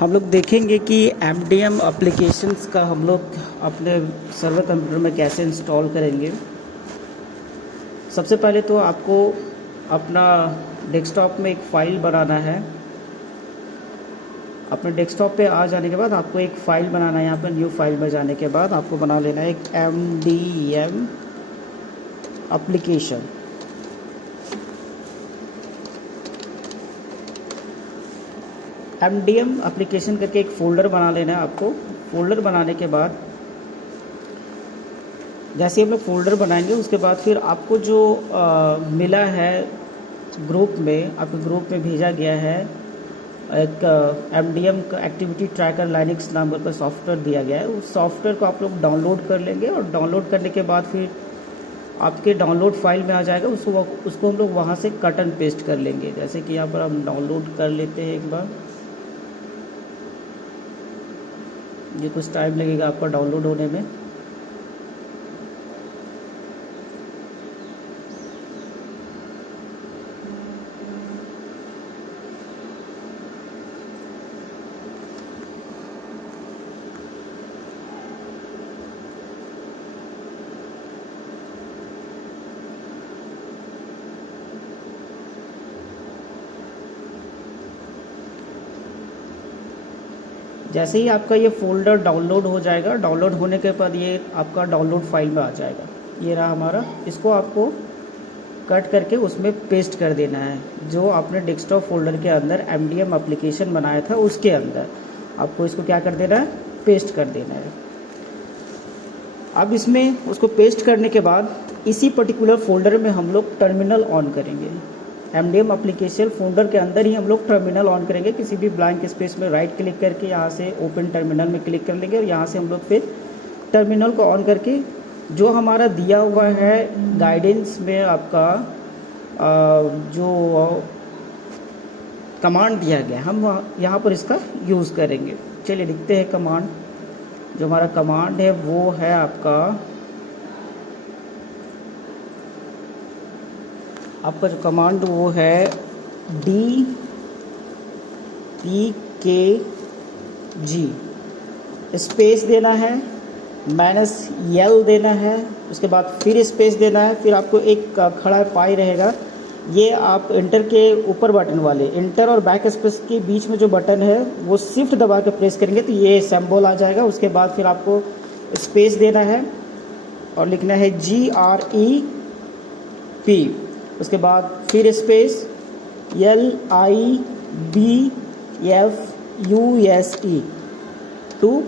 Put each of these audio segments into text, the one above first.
हम लोग देखेंगे कि एमडीएम एप्लीकेशंस का हम लोग अपने सर्वर कंप्यूटर में कैसे इंस्टॉल करेंगे। सबसे पहले तो आपको अपना डेस्कटॉप में एक फ़ाइल बनाना है। अपने डेस्कटॉप पे आ जाने के बाद आपको एक फ़ाइल बनाना है। यहाँ पर न्यू फाइल में जाने के बाद आपको बना लेना है एक एमडीएम एप्लीकेशन। एमडीएम एप्लीकेशन करके एक फ़ोल्डर बना लेना है आपको। फ़ोल्डर बनाने के बाद जैसे हम लोग फ़ोल्डर बनाएंगे उसके बाद फिर आपको जो मिला है ग्रुप में, आपके ग्रुप में भेजा गया है एक एमडीएम का एक्टिविटी ट्रैकर लाइनक्स नाम का सॉफ्टवेयर दिया गया है। उस सॉफ्टवेयर को आप लोग डाउनलोड कर लेंगे और डाउनलोड करने के बाद फिर आपके डाउनलोड फाइल में आ जाएगा। उसको हम लोग वहाँ से कट एंड पेस्ट कर लेंगे। जैसे कि यहाँ पर हम डाउनलोड कर लेते हैं एक बार। ये कुछ टाइम लगेगा आपका डाउनलोड होने में। जैसे ही आपका ये फ़ोल्डर डाउनलोड हो जाएगा, डाउनलोड होने के बाद ये आपका डाउनलोड फाइल में आ जाएगा। ये रहा हमारा। इसको आपको कट करके उसमें पेस्ट कर देना है। जो आपने डेस्कटॉप फोल्डर के अंदर एमडीएम एप्लीकेशन बनाया था उसके अंदर आपको इसको क्या कर देना है, पेस्ट कर देना है। अब इसमें उसको पेस्ट करने के बाद इसी पर्टिकुलर फोल्डर में हम लोग टर्मिनल ऑन करेंगे। एमडीएम एप्लीकेशन फोल्डर के अंदर ही हम लोग टर्मिनल ऑन करेंगे। किसी भी ब्लैंक स्पेस में राइट क्लिक करके यहाँ से ओपन टर्मिनल में क्लिक कर लेंगे और यहाँ से हम लोग फिर टर्मिनल को ऑन करके जो हमारा दिया हुआ है गाइडेंस में आपका जो कमांड दिया गया हम यहाँ पर इसका यूज़ करेंगे। चलिए लिखते हैं कमांड। जो हमारा कमांड है वो है आपका जो कमांड वो है DPKG स्पेस देना है, -L देना है, उसके बाद फिर स्पेस देना है। फिर आपको एक खड़ा पाई रहेगा, ये आप इंटर के ऊपर बटन वाले इंटर और बैक स्पेस के बीच में जो बटन है वो शिफ्ट दबा के प्रेस करेंगे तो ये सिंबल आ जाएगा। उसके बाद फिर आपको स्पेस देना है और लिखना है GREP। उसके बाद फिर स्पेस LIBFUSE 2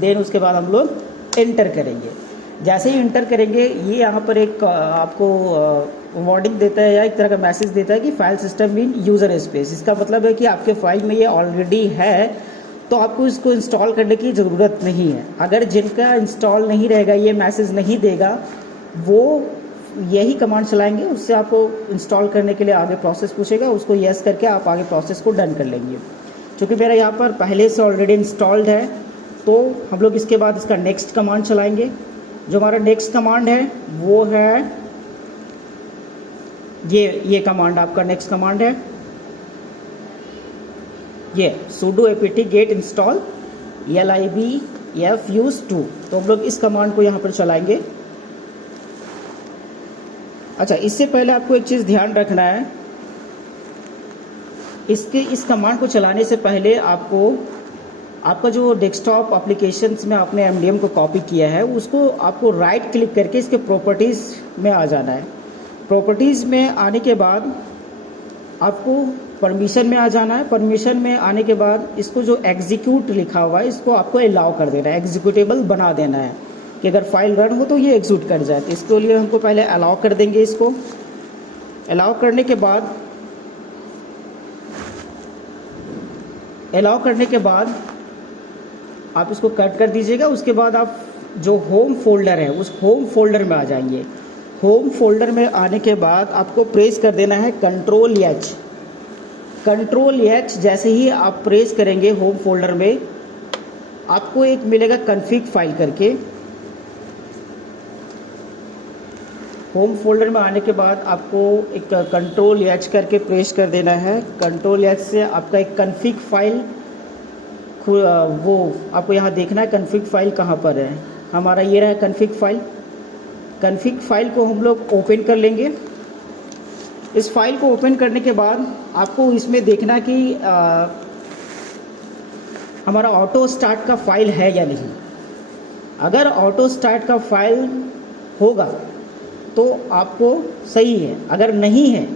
देन उसके बाद हम लोग एंटर करेंगे। जैसे ही एंटर करेंगे ये यहाँ पर एक आपको वार्निंग देता है या एक तरह का मैसेज देता है कि file system in user space. इसका मतलब है कि आपके फाइल में ये ऑलरेडी है तो आपको इसको इंस्टॉल करने की ज़रूरत नहीं है। अगर जिनका इंस्टॉल नहीं रहेगा, ये मैसेज नहीं देगा, वो यही कमांड चलाएंगे। उससे आपको इंस्टॉल करने के लिए आगे प्रोसेस पूछेगा, उसको यस करके आप आगे प्रोसेस को डन कर लेंगे। क्योंकि मेरा यहाँ पर पहले से ऑलरेडी इंस्टॉल्ड है तो हम लोग इसके बाद इसका नेक्स्ट कमांड चलाएंगे। जो हमारा नेक्स्ट कमांड है वो है ये कमांड आपका नेक्स्ट कमांड है ये sudo apt get install libfuse2। तो हम लोग इस कमांड को यहाँ पर चलाएंगे। अच्छा, इससे पहले आपको एक चीज़ ध्यान रखना है। इस कमांड को चलाने से पहले आपका जो डेस्कटॉप एप्लीकेशंस में आपने एमडीएम को कॉपी किया है उसको आपको राइट क्लिक करके इसके प्रॉपर्टीज़ में आ जाना है। प्रॉपर्टीज़ में आने के बाद आपको परमिशन में आ जाना है। परमिशन में आने के बाद इसको जो एग्जीक्यूट लिखा हुआ है इसको आपको अलाउ कर देना है, एग्जीक्यूटेबल बना देना है कि अगर फाइल रन हो तो ये एग्जीक्यूट कर जाए। इसके लिए हमको पहले अलाउ कर देंगे। इसको अलाउ करने के बाद आप इसको कट कर दीजिएगा। उसके बाद आप जो होम फोल्डर है उस होम फोल्डर में आ जाएंगे। होम फोल्डर में आने के बाद आपको प्रेस कर देना है Ctrl+H। Ctrl+H जैसे ही आप प्रेस करेंगे होम फोल्डर में आपको एक मिलेगा कॉन्फ़िग फाइल करके। होम फोल्डर में आने के बाद आपको एक Ctrl+H करके प्रेस कर देना है। Ctrl+H से आपका एक कॉन्फ़िग फाइल वो आपको यहाँ देखना है कन्फिग फाइल कहाँ पर है। हमारा ये रहा कन्फिग फाइल। कन्फिग फाइल को हम लोग ओपन कर लेंगे। इस फाइल को ओपन करने के बाद आपको इसमें देखना कि हमारा ऑटो स्टार्ट का फाइल है या नहीं। अगर ऑटो स्टार्ट का फाइल होगा तो आपको सही है, अगर नहीं है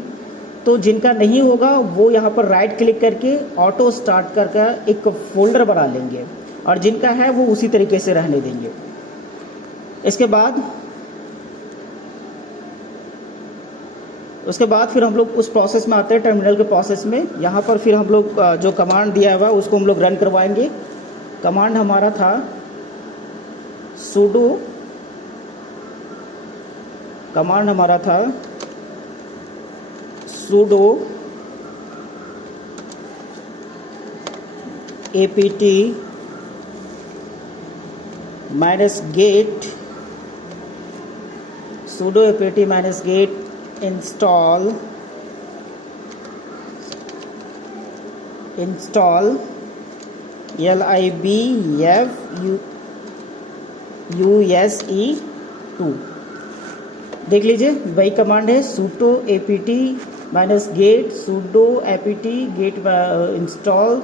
तो जिनका नहीं होगा वो यहाँ पर राइट क्लिक करके ऑटो स्टार्ट करके एक फ़ोल्डर बना लेंगे, और जिनका है वो उसी तरीके से रहने देंगे। उसके बाद फिर हम लोग उस प्रोसेस में आते हैं, टर्मिनल के प्रोसेस में। यहाँ पर फिर हम लोग जो कमांड दिया हुआ उसको हम लोग रन करवाएंगे। कमांड हमारा था sudo, कमांड हमारा था sudo apt -get sudo apt -get install libuse2। देख लीजिए वही कमांड है sudo apt -get sudo apt get install।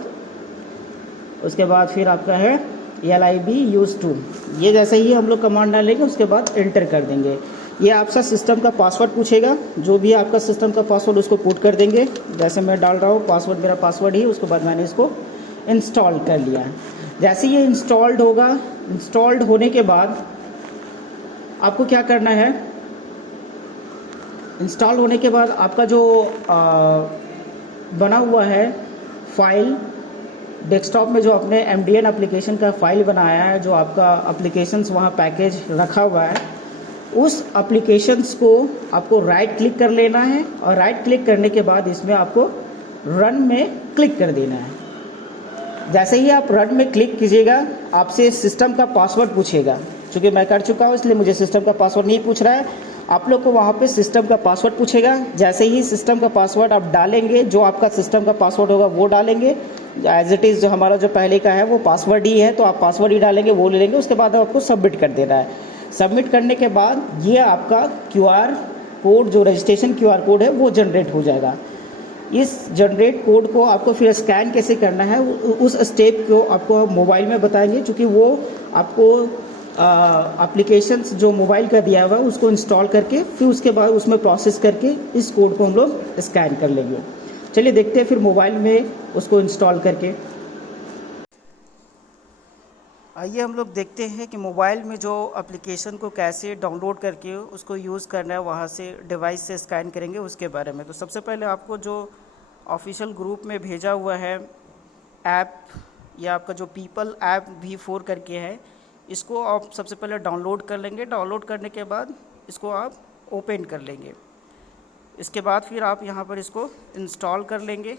उसके बाद फिर आपका है libuse2। ये जैसे ही हम लोग कमांड डालेंगे उसके बाद एंटर कर देंगे। ये आपका सिस्टम का पासवर्ड पूछेगा, जो भी आपका सिस्टम का पासवर्ड उसको पुट कर देंगे। जैसे मैं डाल रहा हूँ पासवर्ड, मेरा पासवर्ड ही, उसके बाद मैंने इसको इंस्टॉल कर लिया है। जैसे ये इंस्टॉल्ड होगा, इंस्टॉल्ड होने के बाद आपको क्या करना है, इंस्टॉल होने के बाद आपका जो बना हुआ है फाइल डेस्कटॉप में, जो अपने MDN एप्लीकेशन का फाइल बनाया है, जो आपका एप्लीकेशंस वहाँ पैकेज रखा हुआ है, उस एप्लीकेशंस को आपको राइट क्लिक कर लेना है, और राइट क्लिक करने के बाद इसमें आपको रन में क्लिक कर देना है। जैसे ही आप रन में क्लिक कीजिएगा आपसे सिस्टम का पासवर्ड पूछेगा। चूँकि मैं कर चुका हूँ इसलिए मुझे सिस्टम का पासवर्ड नहीं पूछ रहा है। आप लोग को वहाँ पे सिस्टम का पासवर्ड पूछेगा। जैसे ही सिस्टम का पासवर्ड आप डालेंगे, जो आपका सिस्टम का पासवर्ड होगा वो डालेंगे। एज इट इज़ जो हमारा जो पहले का है वो पासवर्ड ही है, तो आप पासवर्ड ही डालेंगे, वो ले लेंगे। उसके बाद आपको सबमिट कर देना है। सबमिट करने के बाद ये आपका QR कोड, जो रजिस्ट्रेशन QR कोड है, वो जनरेट हो जाएगा। इस जनरेट कोड को आपको फिर स्कैन कैसे करना है उस स्टेप को आपको मोबाइल में बताएंगे, क्योंकि वो आपको एप्लीकेशंस जो मोबाइल का दिया हुआ है उसको इंस्टॉल करके फिर उसके बाद उसमें प्रोसेस करके इस कोड को हम लोग स्कैन कर लेंगे। चलिए देखते हैं फिर मोबाइल में उसको इंस्टॉल करके। आइए हम लोग देखते हैं कि मोबाइल में जो एप्लीकेशन को कैसे डाउनलोड करके उसको यूज़ करना है, वहाँ से डिवाइस से स्कैन करेंगे उसके बारे में। तो सबसे पहले आपको जो ऑफिशियल ग्रुप में भेजा हुआ है ऐप, या आपका जो पीपल ऐप V4 करके है, इसको आप सबसे पहले डाउनलोड कर लेंगे। डाउनलोड करने के बाद इसको आप ओपन कर लेंगे। इसके बाद फिर आप यहाँ पर इसको इंस्टॉल कर लेंगे।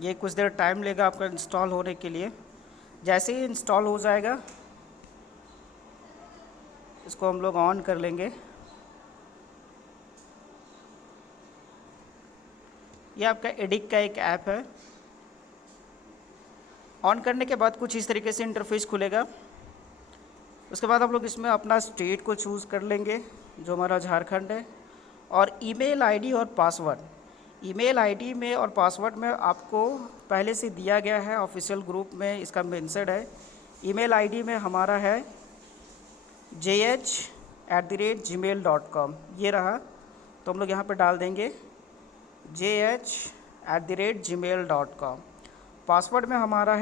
ये कुछ देर टाइम लेगा आपका इंस्टॉल होने के लिए। जैसे ही इंस्टॉल हो जाएगा इसको हम लोग ऑन कर लेंगे। ये आपका एडिक का एक ऐप है। ऑन करने के बाद कुछ इस तरीके से इंटरफेस खुलेगा। उसके बाद आप लोग इसमें अपना स्टेट को चूज़ कर लेंगे, जो हमारा झारखंड है, और ईमेल आईडी और पासवर्ड। ईमेल आईडी में और पासवर्ड में आपको पहले से दिया गया है, ऑफिशियल ग्रुप में इसका मेंशन है। ईमेल आईडी में हमारा है jh@gmail.com, ये रहा। तो हम लोग यहाँ पे डाल देंगे jh@gmail.com। पासवर्ड में हमारा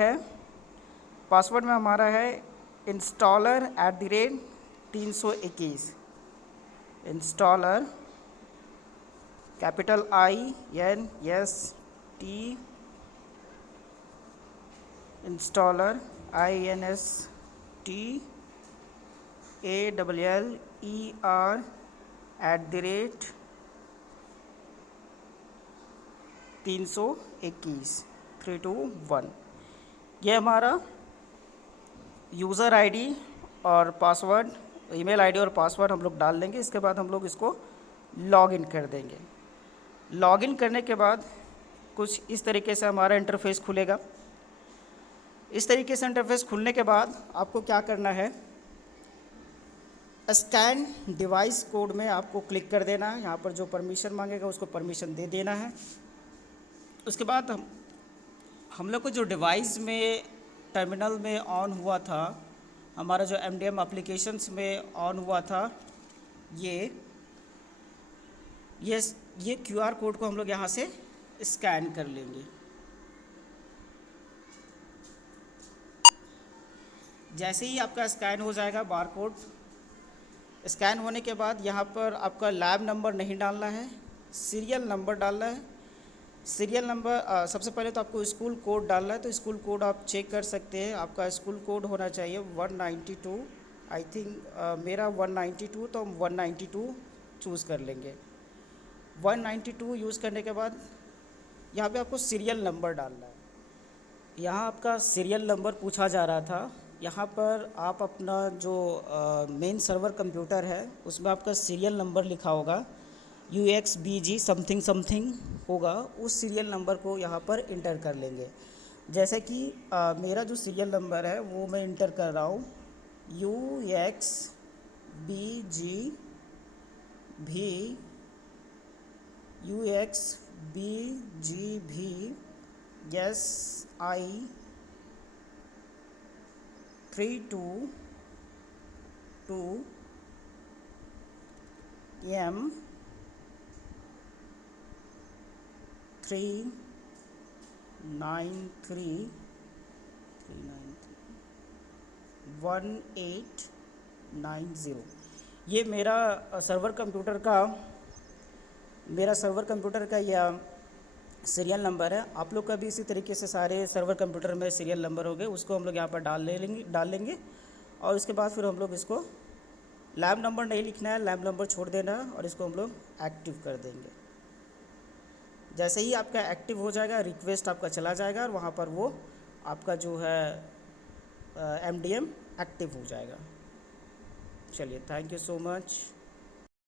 है installer@321। Installer capital INST, installer INSTALLER@321। ये हमारा यूज़र आईडी और पासवर्ड, ईमेल आईडी और पासवर्ड हम लोग डाल देंगे। इसके बाद हम लोग इसको लॉगिन कर देंगे। लॉगिन करने के बाद कुछ इस तरीके से हमारा इंटरफेस खुलेगा। इस तरीके से इंटरफेस खुलने के बाद आपको क्या करना है, स्कैन डिवाइस कोड में आपको क्लिक कर देना है। यहाँ पर जो परमिशन मांगेगा उसको परमिशन दे देना है। उसके बाद हम लोग को जो डिवाइस में टर्मिनल में ऑन हुआ था, हमारा जो MDM एप्लीकेशंस में ऑन हुआ था, ये QR कोड को हम लोग यहाँ से स्कैन कर लेंगे। जैसे ही आपका स्कैन हो जाएगा बार कोड, स्कैन होने के बाद यहाँ पर आपका लैब नंबर नहीं डालना है, सीरियल नंबर डालना है। सीरियल नंबर सबसे पहले तो आपको स्कूल कोड डालना है, तो स्कूल कोड आप चेक कर सकते हैं। आपका स्कूल कोड होना चाहिए 192, आई थिंक मेरा 192, तो हम 192 चूज़ कर लेंगे। 192 यूज़ करने के बाद यहाँ पे आपको सीरियल नंबर डालना है। यहाँ आपका सीरियल नंबर पूछा जा रहा था। यहाँ पर आप अपना जो मेन सर्वर कंप्यूटर है उसमें आपका सीरियल नंबर लिखा होगा, UXBG समथिंग समथिंग होगा, उस सीरियल नंबर को यहाँ पर इंटर कर लेंगे। जैसे कि मेरा जो सीरियल नंबर है वो मैं इंटर कर रहा हूँ, UXBG yes I 322 M 393 1890। ये मेरा सर्वर कंप्यूटर का यह सीरियल नंबर है। आप लोग का भी इसी तरीके से सारे सर्वर कंप्यूटर में सीरियल नंबर हो गए, उसको हम लोग यहाँ पर डाल लेंगे और उसके बाद फिर हम लोग इसको लैब नंबर नहीं लिखना है, लैब नंबर छोड़ देना है और इसको हम लोग एक्टिव कर देंगे। जैसे ही आपका एक्टिव हो जाएगा, रिक्वेस्ट आपका चला जाएगा और वहाँ पर वो आपका जो है MDM एक्टिव हो जाएगा। चलिए, थैंक यू सो मच।